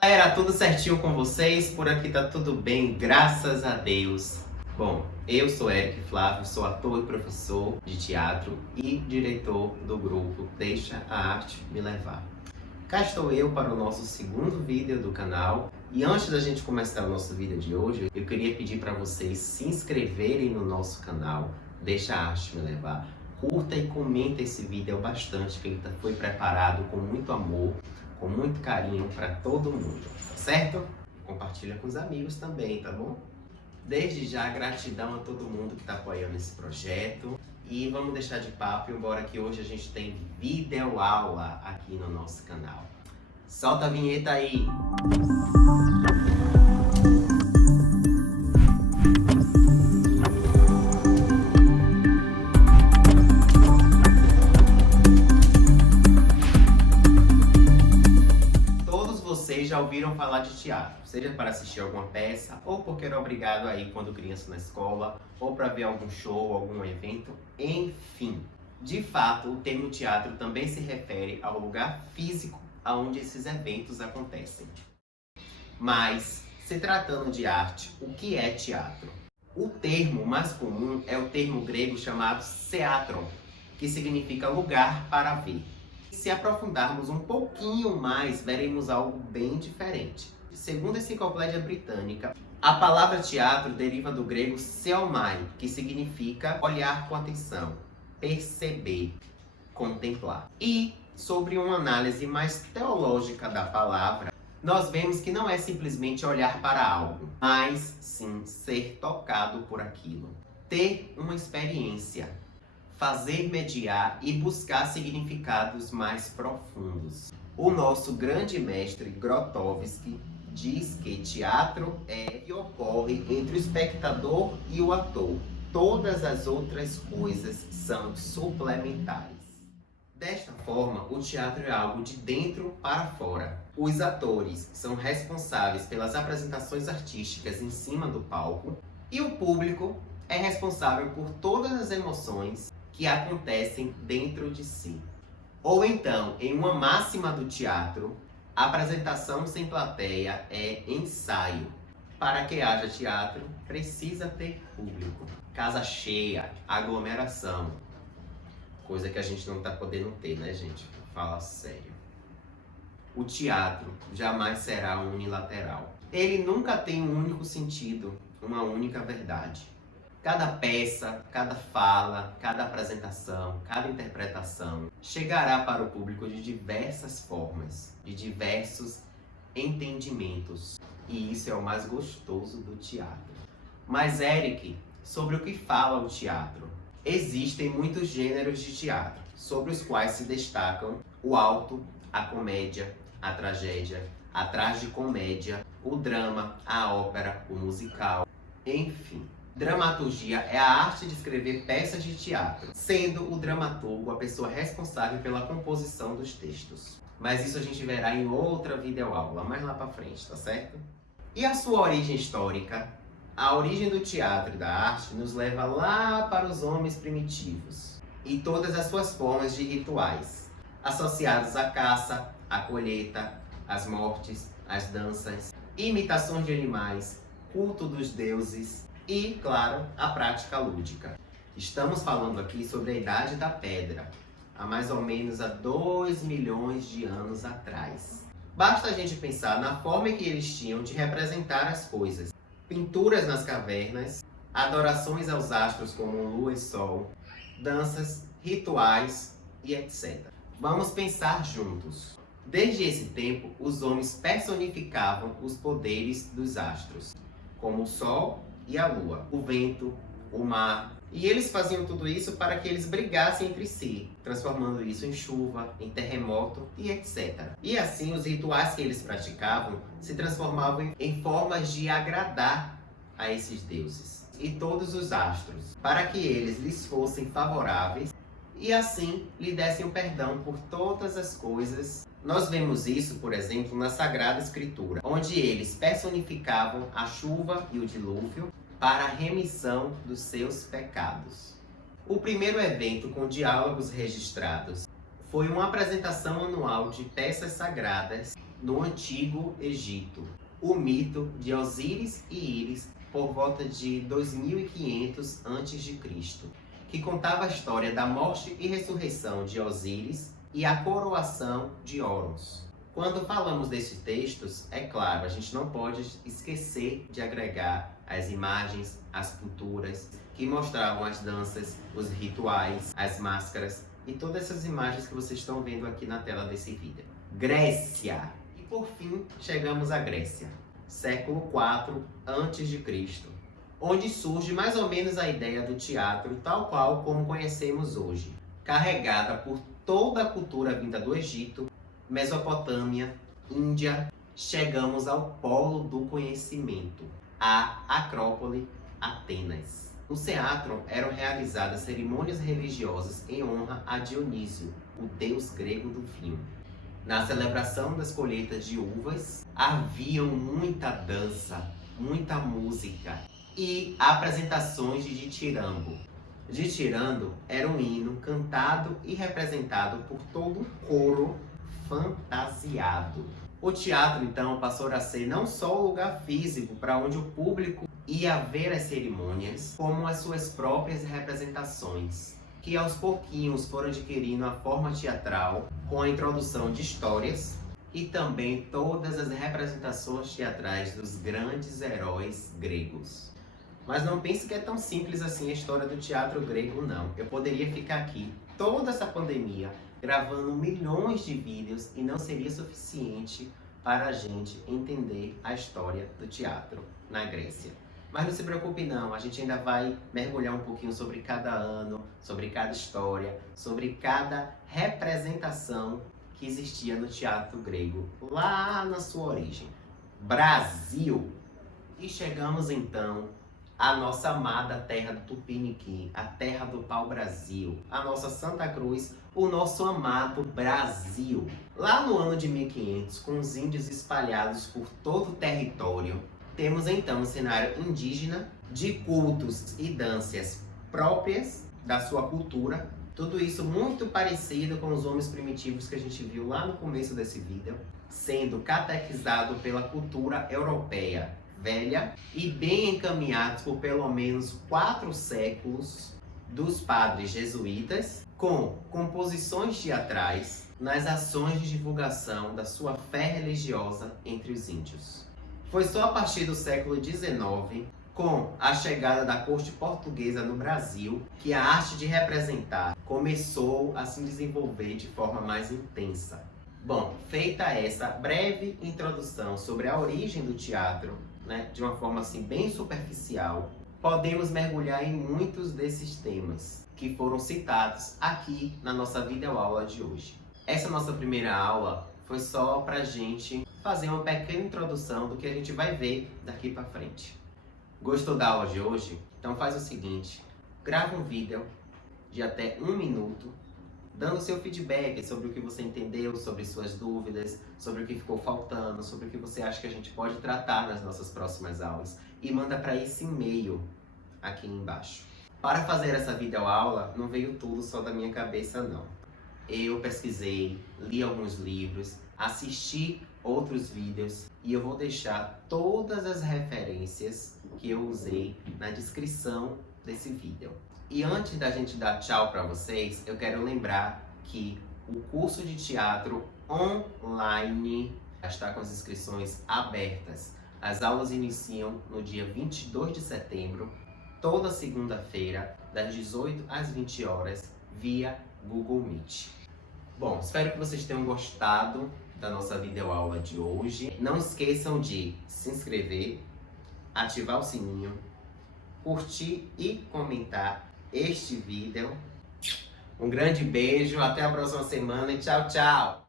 Galera, tudo certinho com vocês? Por aqui tá tudo bem, graças a Deus. Bom, eu sou Eric Flávio, sou ator e professor de teatro e diretor do grupo Deixa a Arte Me Levar. Cá estou eu para o nosso segundo vídeo do canal. E antes da gente começar o nosso vídeo de hoje, eu queria pedir para vocês se inscreverem no nosso canal Deixa a Arte Me Levar. Curta e comenta esse vídeo bastante, que ele foi preparado com muito amor, com muito carinho para todo mundo, certo? Compartilha com os amigos também, tá bom? Desde já, gratidão a todo mundo que está apoiando esse projeto. E vamos deixar de papo, embora que hoje a gente tem videoaula aqui no nosso canal. Solta a vinheta aí! Vocês já ouviram falar de teatro, seja para assistir alguma peça, ou porque era obrigado a ir quando criança na escola, ou para ver algum show, algum evento, enfim. De fato, o termo teatro também se refere ao lugar físico onde esses eventos acontecem. Mas, se tratando de arte, o que é teatro? O termo mais comum é o termo grego chamado theatron, que significa lugar para ver. Se aprofundarmos um pouquinho mais, veremos algo bem diferente. Segundo a Enciclopédia Britânica, a palavra teatro deriva do grego theomai, que significa olhar com atenção, perceber, contemplar. E, sobre uma análise mais teológica da palavra, nós vemos que não é simplesmente olhar para algo, mas sim ser tocado por aquilo, ter uma experiência, fazer mediar e buscar significados mais profundos. O nosso grande mestre Grotowski diz que teatro é o que ocorre entre o espectador e o ator. Todas as outras coisas são suplementares. Desta forma, o teatro é algo de dentro para fora. Os atores são responsáveis pelas apresentações artísticas em cima do palco e o público é responsável por todas as emoções que acontecem dentro de si. Ou então, em uma máxima do teatro, a apresentação sem plateia é ensaio. Para que haja teatro, precisa ter público. Casa cheia, aglomeração. Coisa que a gente não está podendo ter, né, gente? Fala sério. O teatro jamais será unilateral. Ele nunca tem um único sentido, uma única verdade. Cada peça, cada fala, cada apresentação, cada interpretação chegará para o público de diversas formas, de diversos entendimentos. E isso é o mais gostoso do teatro. Mas, Eric, sobre o que fala o teatro? Existem muitos gêneros de teatro, sobre os quais se destacam o alto, a comédia, a tragédia, a tragicomédia, o drama, a ópera, o musical, enfim. Dramaturgia é a arte de escrever peças de teatro, sendo o dramaturgo a pessoa responsável pela composição dos textos. Mas isso a gente verá em outra videoaula, mais lá pra frente, tá certo? E a sua origem histórica? A origem do teatro e da arte nos leva lá para os homens primitivos e todas as suas formas de rituais, associados à caça, à colheita, às mortes, às danças, imitações de animais, culto dos deuses, e, claro, a prática lúdica. Estamos falando aqui sobre a Idade da Pedra, há mais ou menos há 2 milhões de anos atrás. Basta a gente pensar na forma que eles tinham de representar as coisas. Pinturas nas cavernas, adorações aos astros como lua e sol, danças, rituais e etc. Vamos pensar juntos. Desde esse tempo, os homens personificavam os poderes dos astros, como o sol e a lua, o vento, o mar. E eles faziam tudo isso para que eles brigassem entre si, transformando isso em chuva, em terremoto e etc. E assim os rituais que eles praticavam se transformavam em formas de agradar a esses deuses e todos os astros, para que eles lhes fossem favoráveis e assim lhe dessem o perdão por todas as coisas. Nós vemos isso, por exemplo, na Sagrada Escritura, onde eles personificavam a chuva e o dilúvio para a remissão dos seus pecados. O primeiro evento com diálogos registrados foi uma apresentação anual de peças sagradas no Antigo Egito. O mito de Osíris e Íris, por volta de 2500 a.C., que contava a história da morte e ressurreição de Osíris e a coroação de Horus. Quando falamos desses textos, é claro, a gente não pode esquecer de agregar as imagens, as pinturas, que mostravam as danças, os rituais, as máscaras e todas essas imagens que vocês estão vendo aqui na tela desse vídeo. Grécia! E por fim, chegamos à Grécia, século IV a.C., onde surge mais ou menos a ideia do teatro tal qual como conhecemos hoje, carregada por toda a cultura vinda do Egito, Mesopotâmia, Índia. Chegamos ao polo do conhecimento, a Acrópole, Atenas. No teatro eram realizadas cerimônias religiosas em honra a Dionísio, o deus grego do vinho. Na celebração das colheitas de uvas, haviam muita dança, muita música e apresentações de ditirambo. Ditirando era um hino cantado e representado por todo um coro fantasiado. O teatro, então, passou a ser não só o lugar físico para onde o público ia ver as cerimônias, como as suas próprias representações, que aos pouquinhos foram adquirindo a forma teatral com a introdução de histórias e também todas as representações teatrais dos grandes heróis gregos. Mas não pense que é tão simples assim a história do teatro grego, não. Eu poderia ficar aqui toda essa pandemia gravando milhões de vídeos e não seria suficiente para a gente entender a história do teatro na Grécia. Mas não se preocupe não, a gente ainda vai mergulhar um pouquinho sobre cada ano, sobre cada história, sobre cada representação que existia no teatro grego, lá na sua origem. Brasil! E chegamos então à nossa amada terra do Tupiniquim, a terra do pau-brasil, a nossa Santa Cruz, o nosso amado Brasil. Lá no ano de 1500, com os índios espalhados por todo o território, temos então um cenário indígena de cultos e danças próprias da sua cultura. Tudo isso muito parecido com os homens primitivos que a gente viu lá no começo desse vídeo, sendo catequizado pela cultura europeia velha e bem encaminhados por pelo menos 4 séculos dos padres jesuítas, com composições teatrais nas ações de divulgação da sua fé religiosa entre os índios. Foi só a partir do século XIX, com a chegada da corte portuguesa no Brasil, que a arte de representar começou a se desenvolver de forma mais intensa. Bom, feita essa breve introdução sobre a origem do teatro, de uma forma assim bem superficial, podemos mergulhar em muitos desses temas que foram citados aqui na nossa videoaula de hoje. Essa nossa primeira aula foi só para a gente fazer uma pequena introdução do que a gente vai ver daqui para frente. Gostou da aula de hoje? Então faz o seguinte, grava um vídeo de até 1 minuto, dando seu feedback sobre o que você entendeu, sobre suas dúvidas, sobre o que ficou faltando, sobre o que você acha que a gente pode tratar nas nossas próximas aulas, e manda para esse e-mail aqui embaixo. Para fazer essa videoaula, não veio tudo só da minha cabeça, não. Eu pesquisei, li alguns livros, assisti outros vídeos e eu vou deixar todas as referências que eu usei na descrição desse vídeo. E antes da gente dar tchau para vocês, eu quero lembrar que o curso de teatro online já está com as inscrições abertas. As aulas iniciam no dia 22 de setembro, toda segunda-feira, das 18 às 20 horas, via Google Meet. Bom, espero que vocês tenham gostado da nossa videoaula de hoje. Não esqueçam de se inscrever, ativar o sininho, curtir e comentar este vídeo. Um grande beijo, até a próxima semana e tchau, tchau!